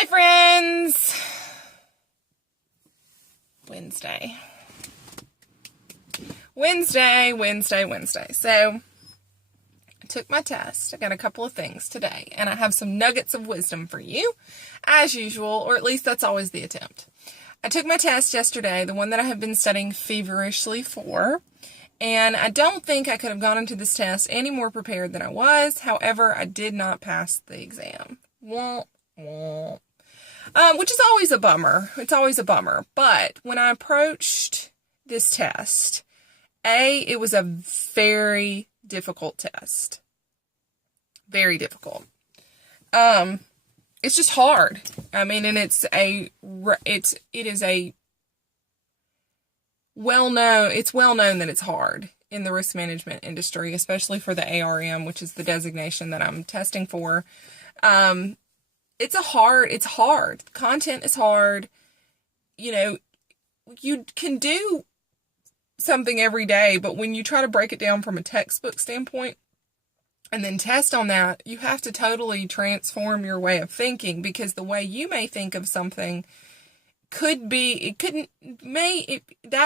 Hi, friends. Wednesday. So, I took my test. I got a couple of things today, and I have some nuggets of wisdom for you, as usual, or at least that's always the attempt. I took my test yesterday, the one that I have been studying feverishly for, and I don't think I could have gone into this test any more prepared than I was. However, I did not pass the exam. Which is always a bummer. It's always a bummer. But when I approached this test, it was a very difficult test. Very difficult. It's just hard. I mean, and it is a well known that it's hard in the risk management industry, especially for the ARM, which is the designation that I'm testing for. It's hard. Content is hard. You know, you can do something every day, but when you try to break it down from a textbook standpoint and then test on that, you have to totally transform your way of thinking, because the way you may think of something that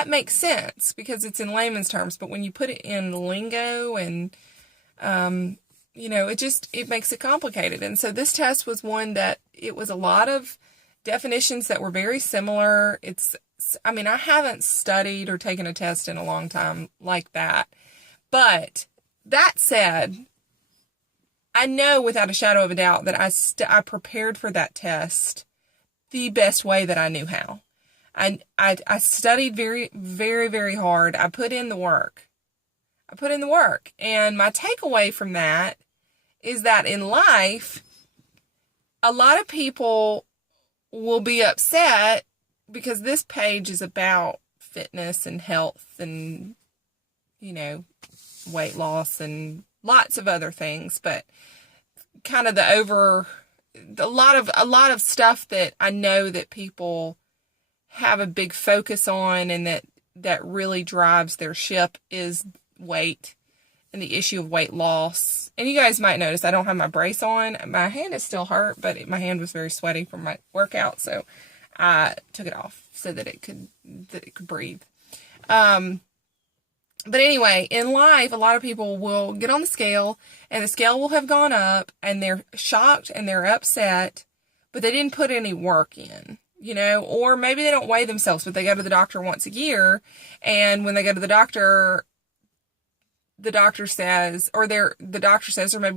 makes sense because it's in layman's terms, but when you put it in lingo and, it makes it complicated. And so this test was one that it was a lot of definitions that were very similar. I haven't studied or taken a test in a long time like that. But that said, I know without a shadow of a doubt that I prepared for that test the best way that I knew how. I studied very, very, very hard. I put in the work. And my takeaway from that is that in life, a lot of people will be upset because this page is about fitness and health and, weight loss and lots of other things, but kind of a lot of stuff that I know that people have a big focus on and that really drives their ship is weight and the issue of weight loss. And you guys might notice I don't have my brace on. My hand is still hurt, but my hand was very sweaty from my workout, so I took it off so that it could breathe. But anyway, in life, a lot of people will get on the scale and the scale will have gone up and they're shocked and they're upset, but they didn't put any work in, or maybe they don't weigh themselves, but they go to the doctor once a year. And when they go to the doctor says, or maybe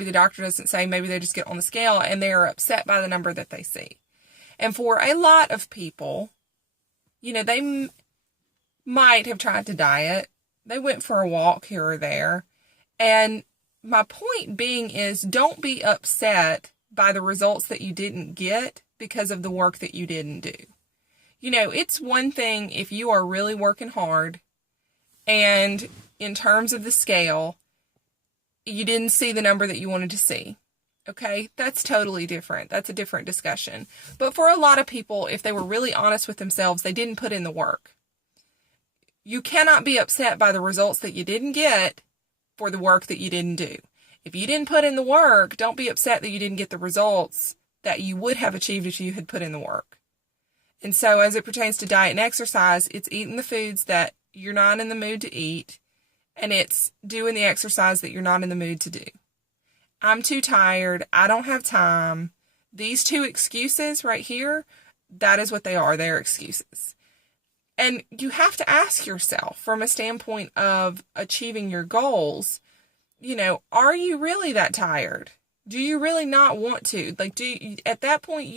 the doctor doesn't say, maybe they just get on the scale and they're upset by the number that they see. And for a lot of people, they might have tried to diet. They went for a walk here or there. And my point being is, don't be upset by the results that you didn't get because of the work that you didn't do. It's one thing if you are really working hard and in terms of the scale, you didn't see the number that you wanted to see. Okay, that's totally different. That's a different discussion. But for a lot of people, if they were really honest with themselves, they didn't put in the work. You cannot be upset by the results that you didn't get for the work that you didn't do. If you didn't put in the work, don't be upset that you didn't get the results that you would have achieved if you had put in the work. And so as it pertains to diet and exercise, it's eating the foods that you're not in the mood to eat, and it's doing the exercise that you're not in the mood to do. I'm too tired. I don't have time. These two excuses right here, that is what they are. They're excuses. And you have to ask yourself from a standpoint of achieving your goals, are you really that tired? Do you really not want to? At that point,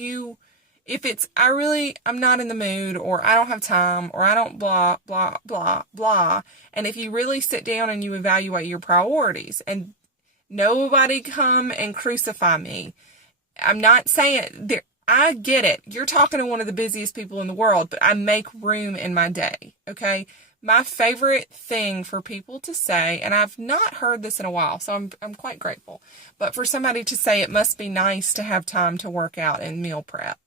if it's, I'm not in the mood, or I don't have time, or I don't blah, blah, blah, blah. And if you really sit down and you evaluate your priorities, and nobody come and crucify me. I'm not saying I get it. You're talking to one of the busiest people in the world, but I make room in my day. Okay. My favorite thing for people to say, and I've not heard this in a while, so I'm quite grateful, but for somebody to say it must be nice to have time to work out and meal prep.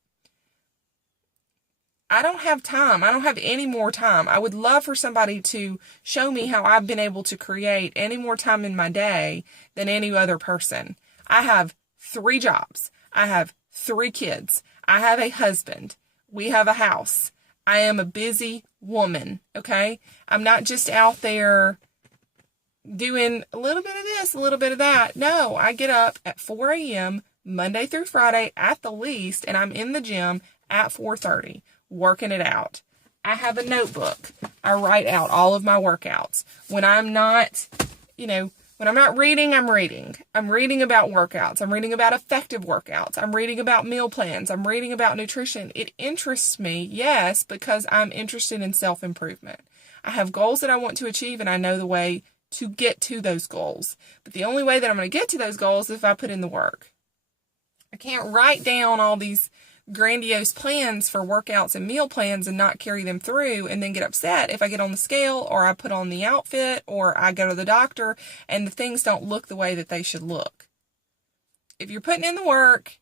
I don't have time. I don't have any more time. I would love for somebody to show me how I've been able to create any more time in my day than any other person. I have 3 jobs. I have 3 kids. I have a husband. We have a house. I am a busy woman, okay? I'm not just out there doing a little bit of this, a little bit of that. No, I get up at 4 a.m. Monday through Friday at the least, and I'm in the gym at 4:30, working it out. I have a notebook. I write out all of my workouts. When I'm not, when I'm not reading, I'm reading. I'm reading about workouts. I'm reading about effective workouts. I'm reading about meal plans. I'm reading about nutrition. It interests me, yes, because I'm interested in self-improvement. I have goals that I want to achieve, and I know the way to get to those goals. But the only way that I'm going to get to those goals is if I put in the work. I can't write down all these grandiose plans for workouts and meal plans and not carry them through and then get upset if I get on the scale or I put on the outfit or I go to the doctor and the things don't look the way that they should look. If you're putting in the work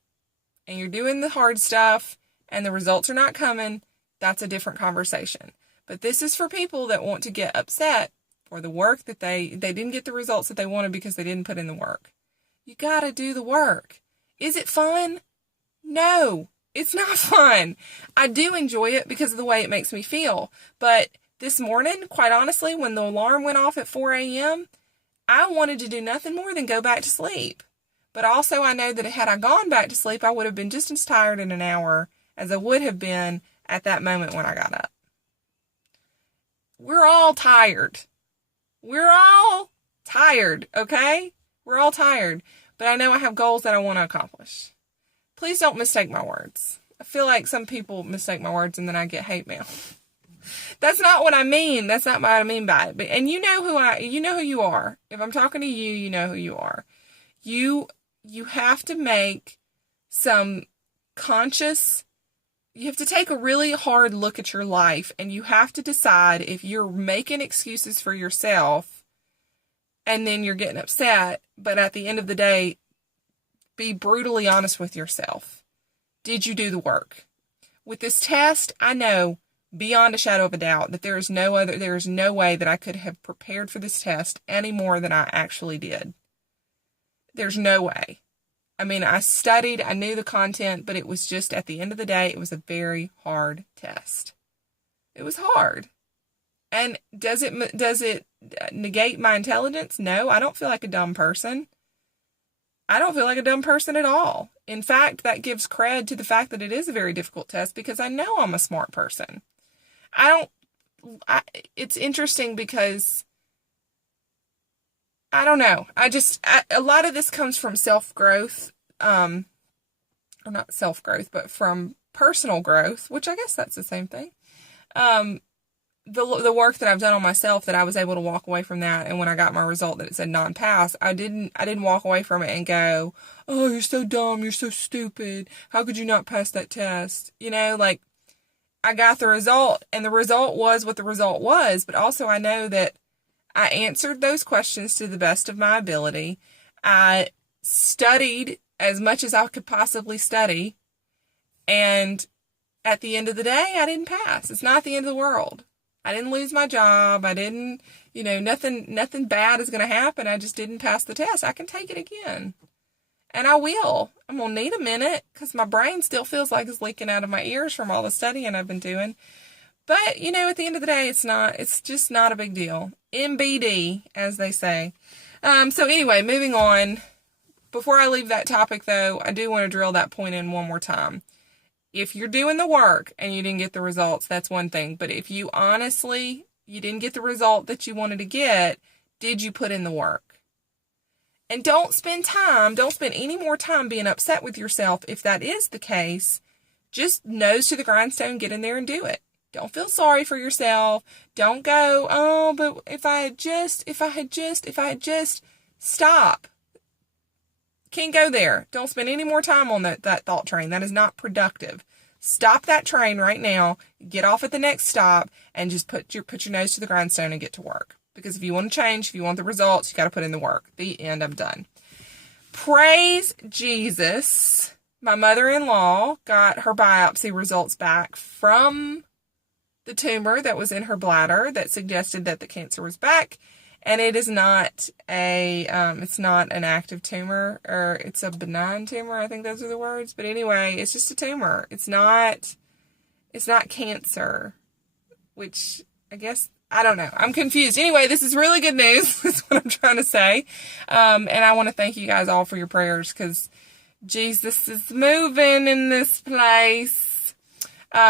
and you're doing the hard stuff and the results are not coming, that's a different conversation. But this is for people that want to get upset for the work that they didn't get the results that they wanted because they didn't put in the work. You got to do the work. Is it fun? No. It's not fun. I do enjoy it because of the way it makes me feel. But this morning, quite honestly, when the alarm went off at 4 a.m., I wanted to do nothing more than go back to sleep. But also I know that had I gone back to sleep, I would have been just as tired in an hour as I would have been at that moment when I got up. We're all tired. We're all tired, okay? We're all tired. But I know I have goals that I want to accomplish. Please don't mistake my words. I feel like some people mistake my words and then I get hate mail. That's not what I mean. That's not what I mean by it. But, and you know who you are. If I'm talking to you, you know who you are. You have to make some conscious, you have to take a really hard look at your life and you have to decide if you're making excuses for yourself and then you're getting upset, but at the end of the day, be brutally honest with yourself. Did you do the work? With this test, I know beyond a shadow of a doubt that there is no way that I could have prepared for this test any more than I actually did. There's no way. I mean, I studied, I knew the content, but it was just at the end of the day, it was a very hard test. It was hard. And does it negate my intelligence? No, I don't feel like a dumb person. I don't feel like a dumb person at all. In fact, that gives cred to the fact that it is a very difficult test because I know I'm a smart person. It's interesting because, I don't know. A lot of this comes from self-growth, or not self-growth, but from personal growth, which I guess that's the same thing. The work that I've done on myself, that I was able to walk away from that, and when I got my result that it said non-pass, I didn't walk away from it and go, oh, you're so dumb, you're so stupid, how could you not pass that test? I got the result, and the result was what the result was, but also I know that I answered those questions to the best of my ability. I studied as much as I could possibly study, and at the end of the day, I didn't pass. It's not the end of the world. I didn't lose my job. I didn't, nothing bad is going to happen. I just didn't pass the test. I can take it again. And I will. I'm going to need a minute because my brain still feels like it's leaking out of my ears from all the studying I've been doing. But, at the end of the day, it's just not a big deal. MBD, as they say. So anyway, moving on. Before I leave that topic, though, I do want to drill that point in one more time. If you're doing the work and you didn't get the results, that's one thing. But if you didn't get the result that you wanted to get, did you put in the work? And don't spend any more time being upset with yourself if that is the case. Just nose to the grindstone, get in there and do it. Don't feel sorry for yourself. Don't go, oh, but if I had just, stop. Can't go there. Don't spend any more time on that thought train. That is not productive. Stop that train right now. Get off at the next stop and just put your nose to the grindstone and get to work. Because if you want to change, if you want the results, you got to put in the work. The end. I'm done. Praise Jesus. My mother-in-law got her biopsy results back from the tumor that was in her bladder that suggested that the cancer was back. And it is not it's not an active tumor, or it's a benign tumor. I think those are the words. But anyway, it's just a tumor. It's not cancer, which I guess, I don't know. I'm confused. Anyway, this is really good news. That's what I'm trying to say. And I want to thank you guys all for your prayers, because Jesus is moving in this place.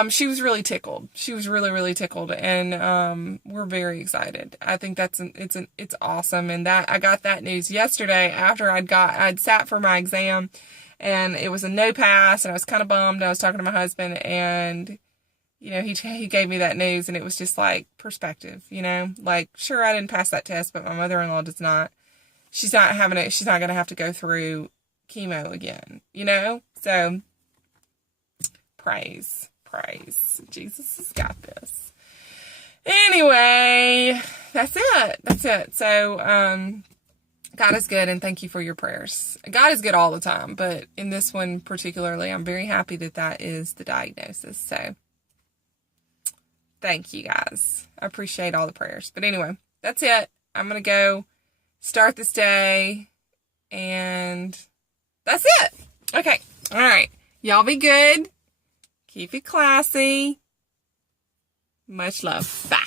She was really tickled. She was really, really tickled, and we're very excited. I think it's awesome. And that I got that news yesterday after I'd sat for my exam, and it was a no pass, and I was kind of bummed. I was talking to my husband, and he gave me that news, and it was just like perspective. Like, sure, I didn't pass that test, but my mother-in-law does not. She's not going to have to go through chemo again. So praise. Jesus has got this. Anyway, that's it. So, God is good, and thank you for your prayers. God is good all the time, but in this one particularly, I'm very happy that is the diagnosis. So, thank you guys. I appreciate all the prayers. But anyway, that's it. I'm going to go start this day, and that's it. Okay. All right. Y'all be good. Keep it classy. Much love. Bye.